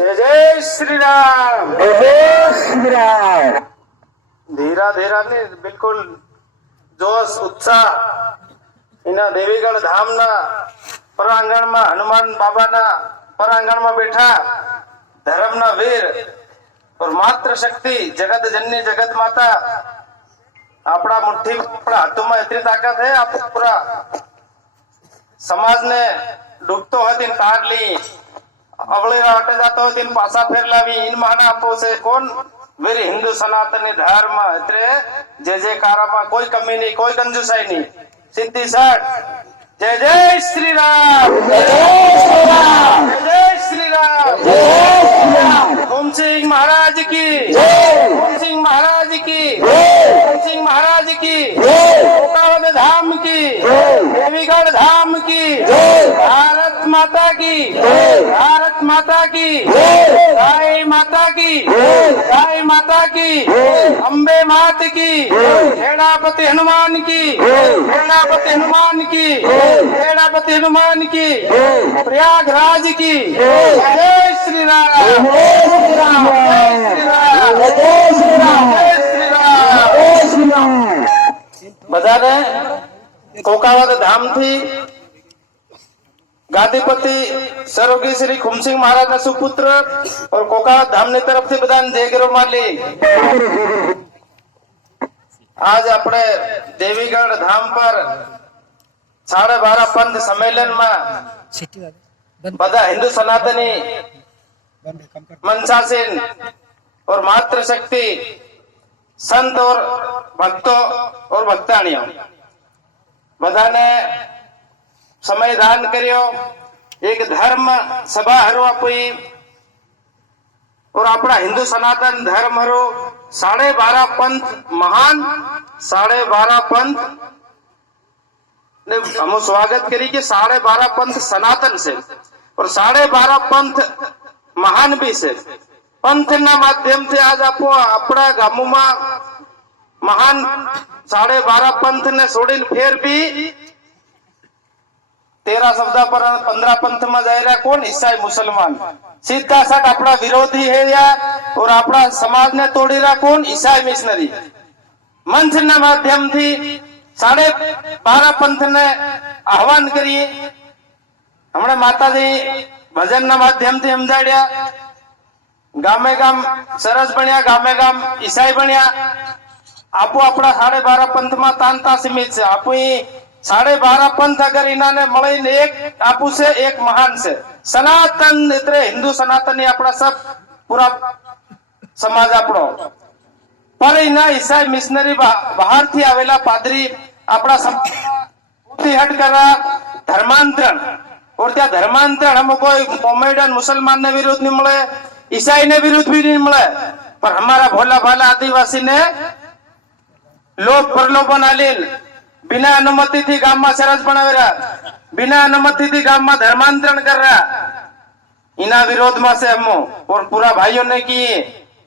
जय जय श्री राम। जय जय श्री राम। धीरा धीरा ने बिल्कुल जोश उत्साह इना देवीगढ़ धाम ना परांगण में हनुमान बाबा ना परांगण में बैठा धर्म ना वीर और मात्र शक्ति जगत जननी जगत माता अपना मुट्ठी अपना हाथों में इतनी ताकत है। आप पूरा समाज ने डूबतो है तीन तार ली अवले हटे जातो है तीन पासा फेर लावी इन माना आपो से कौन वीर हिंदू सनातनी धर्म इतरे जय जयकारा में कोई कमी नहीं कोई कंजूसाई नहीं। सिद्धि सट जय जय श्री राम। जय श्री राम। जय जय श्री राम। जय श्री राम। ओम सिंह महाराज की जय। ओम सिंह महाराज की जय। ओम सिंह महाराज की जय। कोकावद धाम की जय। देवीगढ़ धाम की जय। भारत माता की जय। भारत माता की जय। गाय माता की जय। गाय माता की जय। अम्बे मात की जय। हेड़ापति हनुमान की जय। हेड़ापति हनुमान की जय। हेड़ापति हनुमान की जय। प्रयागराज की जय। जय श्री राम। जय श्री राम। जय श्री राम। जय श्री राम। जय श्री राम। जय श्री राम। બધાને કોકાવદ ધામથી ગાદીપતિ સરોગી શ્રી ખુમસિંહ મહારાજના સુપુત્ર और કોકાવદ ધામની તરફથી બધાને જય ગરો માલી। आज આપણે દેવીગઢ ધામ પર 12.5 पंथ सम्मेलन में બધા हिंदू सनातनी मनसासीन और मातृ शक्ति संत और भक्तों और भक्ताणियों बधाने समय दान करियो। एक धर्म सभा हरो आपी और अपना हिंदू सनातन धर्म हरो 12.5 पंथ महान 12.5 पंथ ने हम स्वागत करी कि 12.5 पंथ सनातन से और 12.5 पंथ महान भी से। पंथ ना माध्यम से आज आपो अपना गामों में महान 12.5 पंथ ने छोड़ी फेर भी 13 शब्द पर 15 पंथ में जा रहा कौन ईसाई मुसलमान सीधा साठ अपना विरोधी है या और अपना समाज ने तोड़ी रहा कौन ईसाई मिशनरी। मंच ना माध्यम थी 12.5 पंथ ने आह्वान करिए हमने माताजी भजन ना माध्यम थी समझाड़िया गामे गाम सरस बनिया गामे गाम ईसाई बनिया। आपो अपना 12.5 पंथ में तानता सीमित से आपो 12.5 पंथ अगर इन्होंने मળી एक आपू से एक महान से सनातन इतरे हिंदू सनातनी अपना सब पूरा समाज अपनो पर इना ईसाई मिशनरी बाहर थी आवेला पादरी अपना हट कर धर्मांतरण और त्या धर्मांतरण हम कोई मोमेडन मुसलमान ने विरोध नहीं मिले ईसाई ने विरोध भी नहीं मिले पर हमारा भोला भाला आदिवासी ने लोभ प्रलोभन आलील बिना अनुमति थी गाम में सरस बनावे रहा बिना अनुमति थी गाम में धर्मांतरण कर रहा इना विरोध में से हम और पूरा भाइयों ने की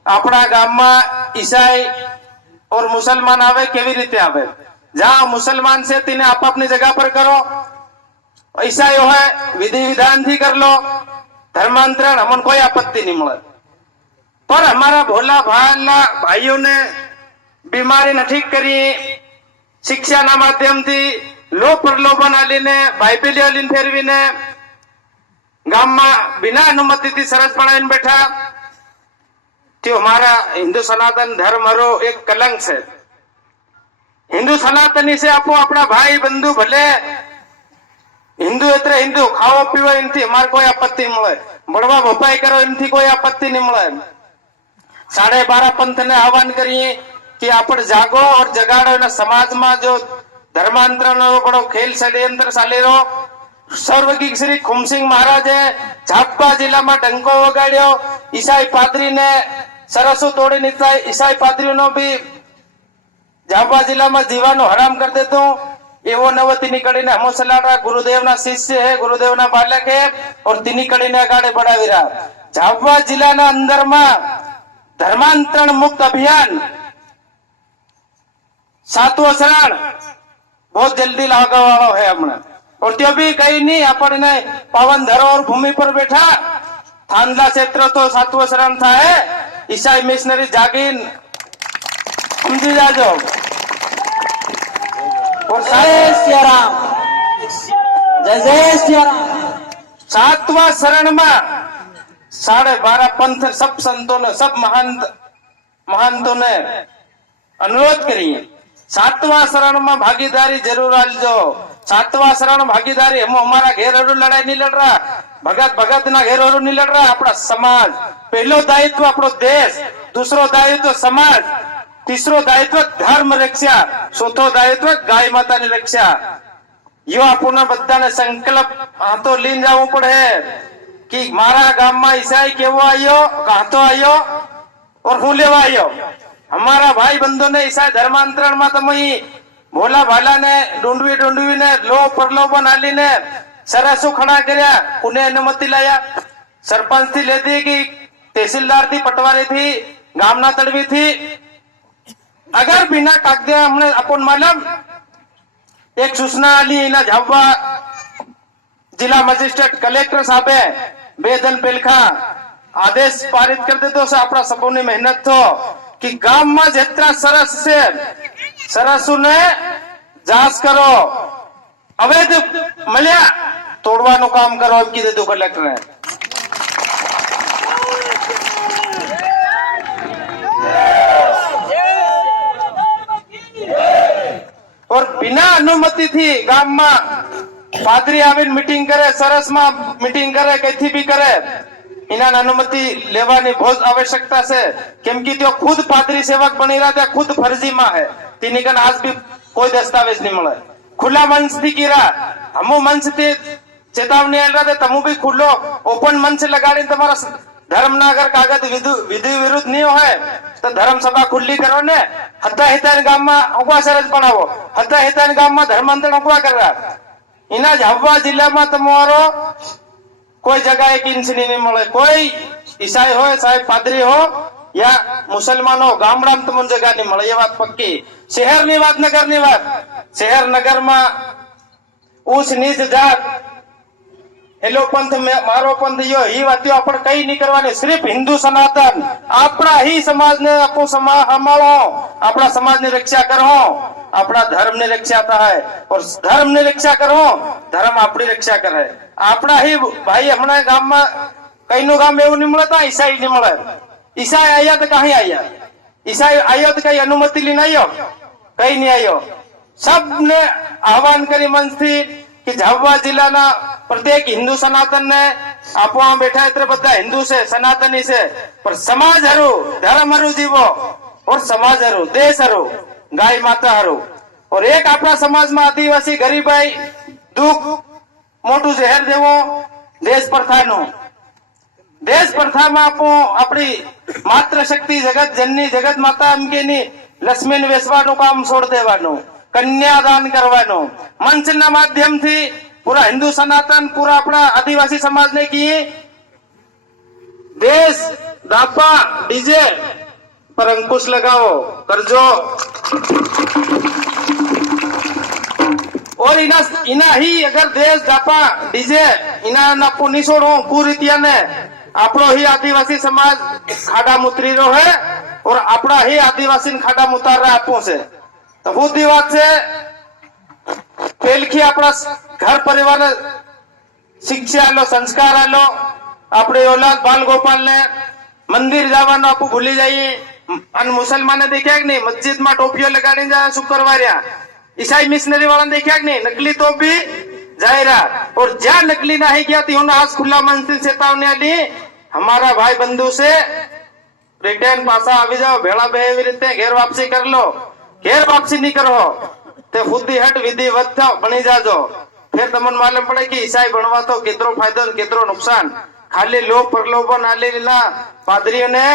अपना गाम में ईसाई और मुसलमान आवे केवी रीते आवे जहां मुसलमान से तीने आप अपनी जगह पर करो ईसाई है विधि विधान थी कर लो धर्मांतरण हमन कोई आपत्ति नहीं मिले पर हमारा भोला भाला भाइयों ने बीमारी न ठीक करी शिक्षा ना माध्यम थी लो प्रलोभन आलीने बाइबल आलीन फेरवीने गाम में बिना अनुमति थी सरस बनावीने बैठा तो हमारा हिंदू सनातन धर्म हरो एक कलंक से। हिंदू सनातनी से आपो अपना भाई बंधु भले हिंदू इतरे हिंदू खाओ पीवो इनथी हमारे कोई आपत्ति मिले बड़वा भोपाई करो इनथी कोई आपत्ति नहीं मिले। 12.5 पंथ ने आह्वान करिए कि आप जागो और जगाड़ो न समाज में जो धर्मांतरण बड़ो खेल षड्यंत्र चाली रो। सर्वज्ञ श्री खुमसिंह महाराज झापा जिला में डंको वगाड़ियो ईसाई पादरी ने सरसो तोड़ी ईसाई पादरी नो भी झापा जिला में जीवानो हराम कर देतो एवो नव तीनी कड़ी ने हमो सलाड़ा गुरुदेव ना शिष्य है गुरुदेव ना बालक है और तीनी कड़ी ने आगाड़े बढ़ावी रहा। झापा जिला ना अंदर में धर्मांतरण मुक्त अभियान 7वां चरण बहुत जल्दी लागवा वालो है हमने और त्यो भी कहीं नहीं अपने पावन धरोहर भूमि पर बैठा થાંદલા ક્ષેત્ર તો 7વો શરણ થાય ઈસાઈ મિશનરી જાગીન સમજી જાજો और जय श्री राम जय जय श्री राम 7वा शरण में 12.5 पंथ सब संतों ने सब महंतों ने अनुरोध करिए 7वा शरण में भागीदारी जरूर आलजो 7वा शरण भागीदारी हम हमारा घेर लड़ाई नहीं लड़ रहा भगत भगत ना घेर नहीं लड़ रहा अपना समाज पहलो दायित्व अपनो देश दूसरो दायित्व समाज तीसरो दायित्व धर्म रक्षा चौथो दायित्व गाय माता ની રક્ષા यो આપણને બધાને સંકલ્પ હાથો લઈને જવું પડે કે મારા ગામમાં ઈસાઈ કેવો આવ્યો કાતો આવ્યો और હું લેવા આવ્યો हमारा भाई बंधु ने ईसाई धर्मांतरण में તમે भोला भाला ने ढूंढवी ने लो प्रलोभन आली ने सरसो खड़ा કર્યા उन्हें अनुमति लाया सरपंच थी लेती कि तहसीलदार थी पटवारी थी गामना तड़वी थी अगर बिना कागदे हमने अपन मालूम एक सूचना आली ना झाबा जिला मजिस्ट्रेट कलेक्टर साहबे 2 दिन पेलखा आदेश पारित कर दे तो अपना सबोनी मेहनत थो कि गाम में जितना सरस से सरसु ने जांच करो अवैध मल्या तोड़वानो काम करो एम कीधु तो कलेक्टर ने और बिना अनुमति थी गाम में पादरी आवीने मीटिंग करे सरस में मीटिंग करे कहीं भी करे इना अनुमति लेवानी बहुत आवश्यकता से केम की तो खुद पादरी सेवक बनी रहा था खुद फर्जी में है तीन कन आज भी कोई दस्तावेज नहीं मिले खुला मंच थी कीरा हमू मंच थी चेतावनी आल रहा था तमु भी खुलो ओपन मंच लगाड़ी तुम्हारा धर्म ना अगर कागज विधि विरुद्ध नहीं है तो धर्म सभा खुली करो ने हत्या हितान गाम में अगवा सरज बनावो हत्या हितान गाम में धर्मांतरण अगवा कर रहा इना झाबुआ जिला में तुम्हारो कोई जगह एक इंच नहीं मिले कोई ईसाई हो चाहे पादरी हो या मुसलमान हो गामड़ा में तुम जगह नहीं मिले ये बात पक्की शहर ની વાત नगर ની વાત शहर नगर में ऊंच नीच जात हेलो पंथ में मारो पंथ यो ही वात्यो अपन कई नहीं करवाने सिर्फ हिंदू सनातन अपना ही समाज ने अपो समाज हमारो अपना समाज ने रक्षा करो अपना धर्म ने रक्षा है और धर्म ने रक्षा करो धर्म अपनी रक्षा करे अपना ही भाई हमारे गांव में कई नो गांव में नहीं मिलता ईसाई नहीं मिले ईसाई आया तो कहीं आया ईसाई आयो तो कई अनुमति लेने आयो कई नहीं आयो सबने आह्वान करी मंच थी कि झाबुआ जिला ना प्रत्येक हिंदू सनातन ने आप वहां बैठा इतने बदा हिंदू से सनातनी से पर समाज हरू धर्म हरू जीवो और समाज हरू देश हरू गाय माता हरू और एक अपना समाज में आदिवासी गरीब भाई दुख मोटू जहर देवो देश प्रथा नु देश प्रथा में आपो अपनी मात्र शक्ति जगत जननी जगत माता अमके नी लक्ष्मी ने वेसवानो काम छोड़ देवानो कन्यादान करवानो मंच ना माध्यम थी पूरा हिंदू सनातन पूरा अपना आदिवासी समाज ने की देश दापा डीजे पर अंकुश लगाओ करजो और इना ही अगर देश दापा डीजे इना नापो नहीं छोड़ो कुरीतिया ने अपनो ही आदिवासी समाज खाड़ा मुतरी रो है और अपना ही आदिवासी खाड़ा मुतार रहा आपो से तो बुद्धि बात से पेलखी अपना घर परिवार शिक्षा आलो संस्कार आलो अपने औलाद बाल गोपाल ने मंदिर जावानो आपको भूली जाइए अन मुसलमान ने देखा कि नहीं मस्जिद में टोपियो लगाने जा शुक्रवारिया ईसाई मिशनरी वाला देखा कि नहीं नकली तो भी जायरा और जहाँ नकली ना ही गया थी आज खुला मन से चेतावनी आली हमारा भाई बंधु से रिटर्न पासा आवी जाओ भेड़ा बेवी रीते घेर वापसी कर लो घेर वापसी नहीं करो ते बुद्धि हट विधि वत बनी जाजो फिर तमन मालूम पड़े कि ईसाई बनवा तो कितरो फायदो कितरो नुकसान खाली लोग प्रलोभन आली ना पादरियों ने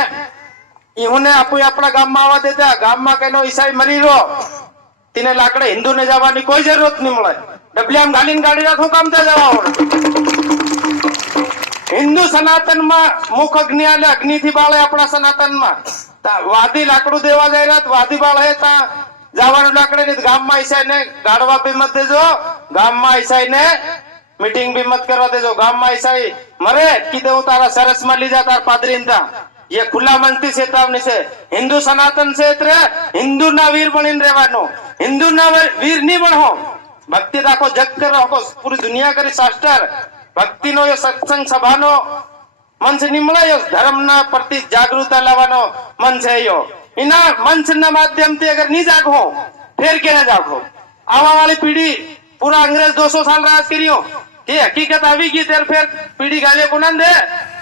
इन्होंने आपू अपना गाम में आवा देता गाम में कहीं ईसाई मरी रो तीने लाकड़े हिंदू ने जावानी कोई जरूरत नहीं मिले डबलिया में गाली गाड़ी राखो काम ते जावा हिंदू सनातन में मुख अग्नि आले अग्नि थी बाळे अपना सनातन में वादी लाकड़ू देवा जाए वादी बाळ है ता जावानो लाकड़े नहीं गाम में ईसाई ने गाड़वा भी मत देजो गाम में ईसाई ने मीटिंग भी मत करवा देजो गाम में ईसाई मरे कीधे હું તારા સરસ માં લીધા તાર પાદરી તા ये खुला मनती चेतावनी से हिंदू सनातन क्षेत्र हिंदू ना वीर बनी રહેવાનો हिंदू ना वीर नहीं बनो भक्ति दाखो जग कर रहो पूरी दुनिया करी शास्त्र भक्ति नो सत्संग सभा नो मंच नहीं મળે धर्म ना प्रति जागरूकता लावानो मंच है यो इना मंच ना माध्यम से अगर नहीं जागो फिर क्या जागो आवा वाली पीढ़ी पूरा अंग्रेज 200 साल राज करियो ये हकीकत આવી ગઈ ત્યારે ફેર પીઢી ગાલે કોને દે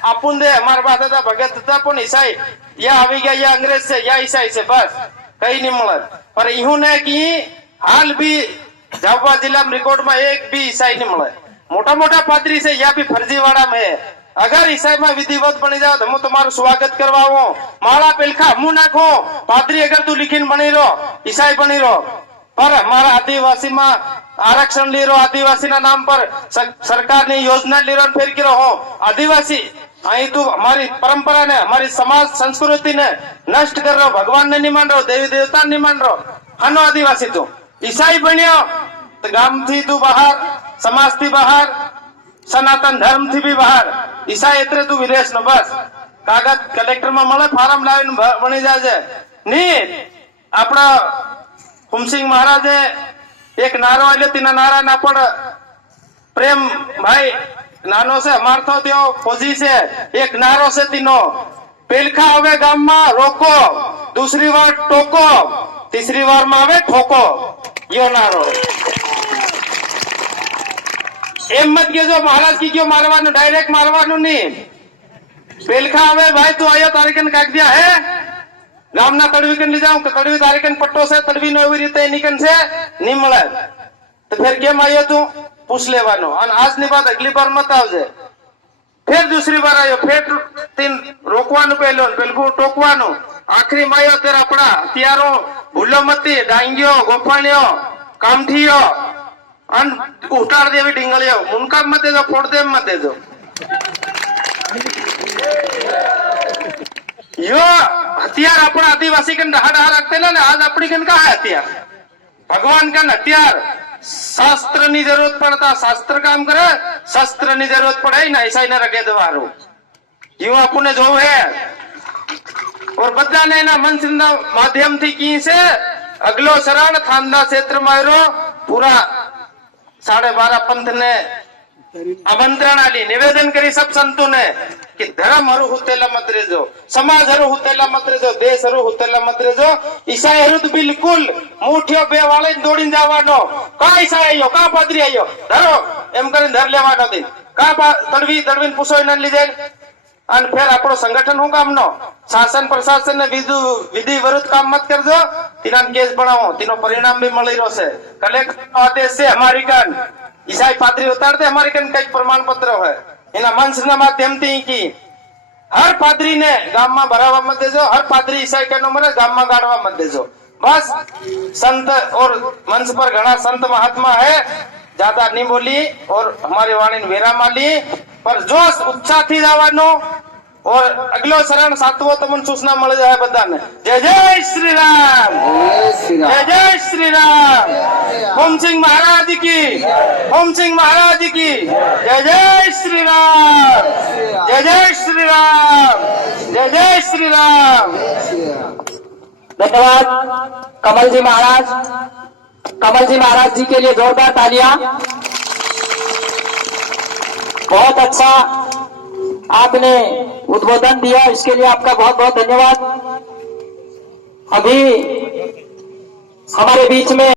આપુન દે हमारे पास था भगत था पण ईसाई या આવી ગયા या अंग्रेज से या ईसाई से बस कहीं नहीं મળે पर यूं ने कि हाल भी झाबुआ जिला में रिकॉर्ड में एक भी ईसाई नहीं મળે मोटा मोटा पादरी से या भी फर्जीवाड़ा में है अगर ईसाई में विधिवत बनी जाओ तो मैं तुम्हाરું स्वागत करवाओ माला पेलखा मुंह नाखो पादरी अगर तू लिखीन बनी रहो ईसाई बनी रहो पर हमारा आदिवासी में आरक्षण ले रहो आदिवासी ना नाम पर सरकार ने योजना ले रहो फिर क्यों हो आदिवासी अही तू हमारी परंपरा ने हमारी समाज संस्कृति ने नष्ट कर रहो भगवान ने नहीं मान रहो देवी देवता नहीं मान रहो हनो आदिवासी तू ईसाई बनियो तो गाम थी तू बाहर समाज थी बाहर सनातन धर्म थी भी बाहर ईसाई इतरे तू विदेश नो बस कागज कलेक्टर में મળે ફાર્મ લાવીને બની જાજે ની આપણા હુમસિંહ મહારાજે एक नारो आले तीना नारा ना पण प्रेम भाई नानो से हमार तो त्यो फौजी से एक नारो से तीनो पेलखा आवे गाम में रोको दूसरी बार टोको तीसरी बार में आवे ठोको यो नारो एम मत के जो महाराज की क्यों मारवानो डायरेक्ट मारवानो नहीं पेलखा आवे भाई तू आयो तारीखन काट दिया है गाम ना तड़वी कन ले जाऊं तड़वी तारीखन पट्टो से तड़वी नो एवी रीते निकन से नहीं મળે तो फिर केम आयो तू पूछ लेवानो और आज ની बात अगली बार मत आवजे फिर दूसरी बार आयो फिर तीन रोकवानो पहलो पेलखू टोकवानो आखरी में आयो तेरा अपना हथियारो भूलो मती डांगियो गोफाणियो कामठियो अन उतार देवी ढींगलियो मुनका मत देजो फोड़ दे मत देजो यो हथियार अपना आदिवासी कन डहा डहा रखते ना आज अपनी कन कहा है हथियार भगवान कन हथियार शास्त्र ની જરૂરત પડતા શાસ્ત્ર કામ કરે શસ્ત્ર ની જરૂરત પડે ને ऐसा ही ना रखे दवारो यो अपने जो है और बधाने ना मंच ना माध्यम थी की से अगलो शरण थांदा क्षेत्र में पूरा 12.5 पंथ ने आमंत्रण आली निवेदन करी सब संतों ने कि धर्म हरु हुतेला मत रेजो समाज हरु हुतेला मत रेजो देश हरु हुतेला मत रेजो ईसाई हरु तो बिल्कुल मुठियो बे वाले दौड़ी जावानो का ईसाई आयो का पादरी आयो धरो एम કરીને ધર લેવાનો દી का તડવી તડવીને પૂછો ન લીધે અને ફેર આપણો સંગઠન હું કામનો શાસન પ્રશાસન ને વિધિ વિરુદ્ધ કામ મત કરજો તીના કેસ બનાવો તેનો પરિણામ भी મળી રહ્યો છે કલેક્ટર આદેશ છે हमारी कान ईसाई पादरी उतारते हमारे कन कई प्रमाण पत्र है इना मंच ना माध्यम थी की हर पादरी ने गाम में भरावा मत देजो हर पादरी ईसाई के नंबर गाम में गाड़वा मत देजो बस संत और मंच पर घना संत महात्मा है ज्यादा नहीं बोली और हमारी वाणी विराम आली पर जोश उत्साह थी जावानो और अगलो शरण सातवो तमन सूचना मिल जाए बधाने जय जय श्री राम जय जय श्री राम ओम सिंह महाराज की ओम सिंह महाराज की जय जय श्री राम जय जय श्री राम जय जय श्री राम धन्यवाद कमल जी महाराज जी के लिए जोरदार तालियां बहुत अच्छा आपने उद्बोधन दिया इसके लिए आपका बहुत बहुत धन्यवाद अभी हमारे बीच में